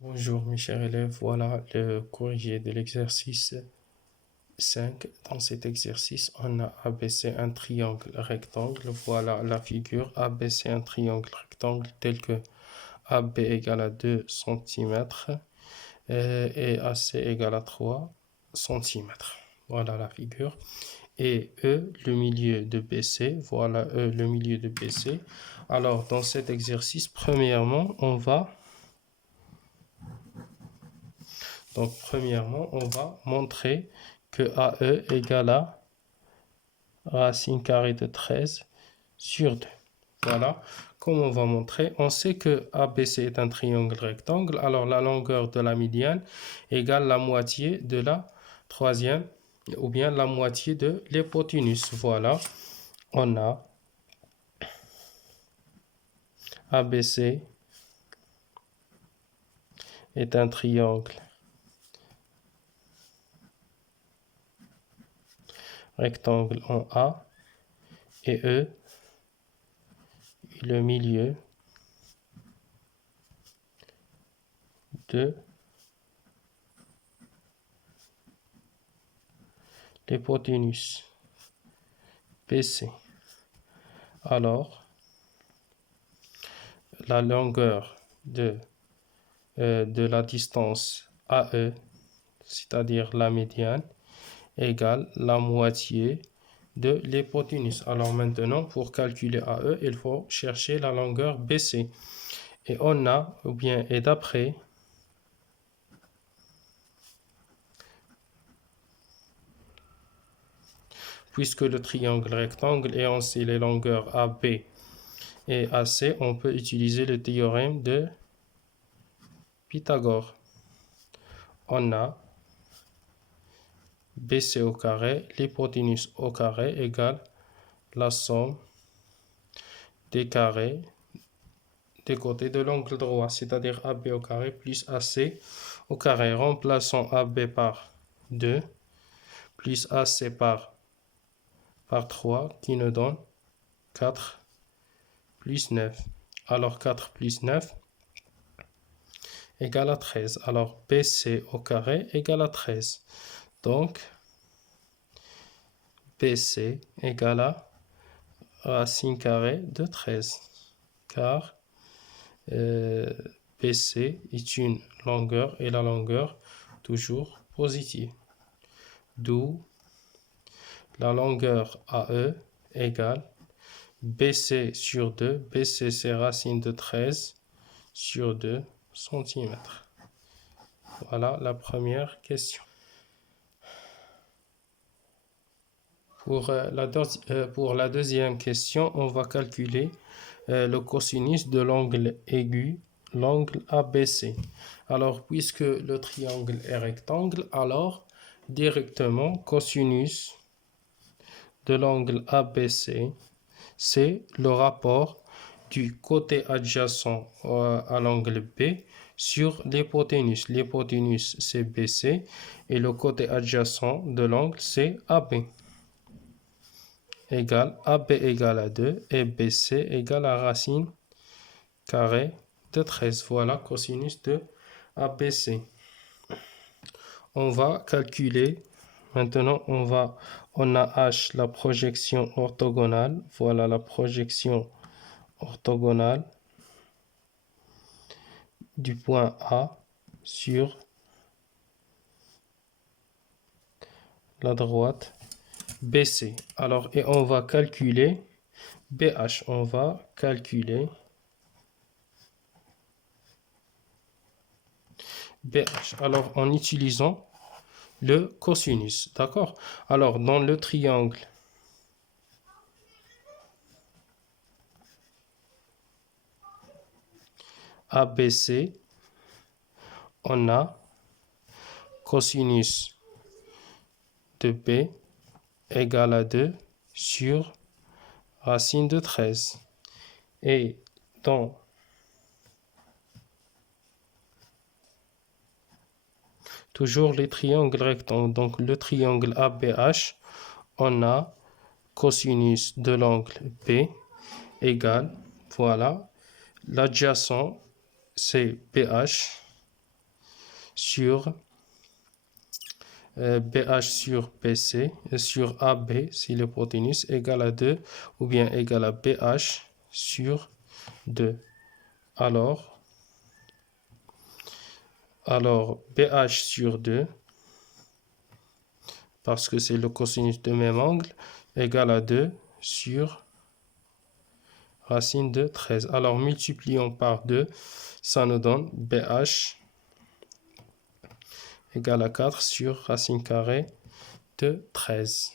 Bonjour mes chers élèves, voilà le corrigé de l'exercice 5. Dans cet exercice, on a abaissé un triangle rectangle. Voilà la figure, abaisser un triangle rectangle tel que AB égale à 2 cm et AC égale à 3 cm. Voilà la figure. Et E, le milieu de BC, voilà E, le milieu de BC. Alors, dans cet exercice, premièrement, on va montrer que AE égale à racine carrée de 13 sur 2. Voilà. Comme on va montrer, on sait que ABC est un triangle rectangle, alors la longueur de la médiane égale la moitié de la troisième, ou bien la moitié de l'hypoténuse. Voilà. On a ABC est un triangle rectangle en A et E est le milieu de l'hypoténuse BC. Alors, la longueur de la distance AE, c'est-à-dire la médiane, égale la moitié de l'hypoténuse. Alors maintenant, pour calculer AE, il faut chercher la longueur BC. Et on a, ou bien, et d'après, puisque le triangle rectangle est en C les longueurs AB et AC, on peut utiliser le théorème de Pythagore. On a BC au carré, l'hypoténuse au carré égale la somme des carrés des côtés de l'angle droit, c'est-à-dire AB au carré plus AC au carré. Remplaçons AB par 2 plus AC par 3 qui nous donne 4 plus 9. Alors 4 plus 9 égale à 13. Alors BC au carré égale à 13. Donc BC égale à racine carrée de 13. Car BC est une longueur et la longueur toujours positive. D'où la longueur AE égale BC sur 2. BC c'est racine de 13 sur 2 cm. Voilà la première question. Pour la deuxième question, on va calculer le cosinus de l'angle aigu, l'angle ABC. Alors, puisque le triangle est rectangle, alors directement cosinus de l'angle ABC, c'est le rapport du côté adjacent à l'angle B sur l'hypoténuse. L'hypoténuse, c'est BC et le côté adjacent de l'angle, c'est AB. Égale AB égale à 2 et BC égale à racine carrée de 13. Voilà cosinus de ABC. On va calculer. Maintenant, on a H, la projection orthogonale. Voilà la projection orthogonale du point A sur la droite BC. Alors, et on va calculer BH. On va calculer BH. Alors, en utilisant le cosinus. D'accord? Alors, dans le triangle ABC, on a cosinus de B égale à 2 sur racine de 13. Et dans toujours les triangles rectangles, donc le triangle ABH, on a cosinus de l'angle B égale, voilà, l'adjacent c'est BH, sur BH sur BC sur AB si l'hypoténuse égale à 2 ou bien égale à BH sur 2. Alors BH sur 2, parce que c'est le cosinus de même angle, égale à 2 sur racine de 13. Alors multiplions par 2, ça nous donne BH égale à 4 sur racine carrée de 13.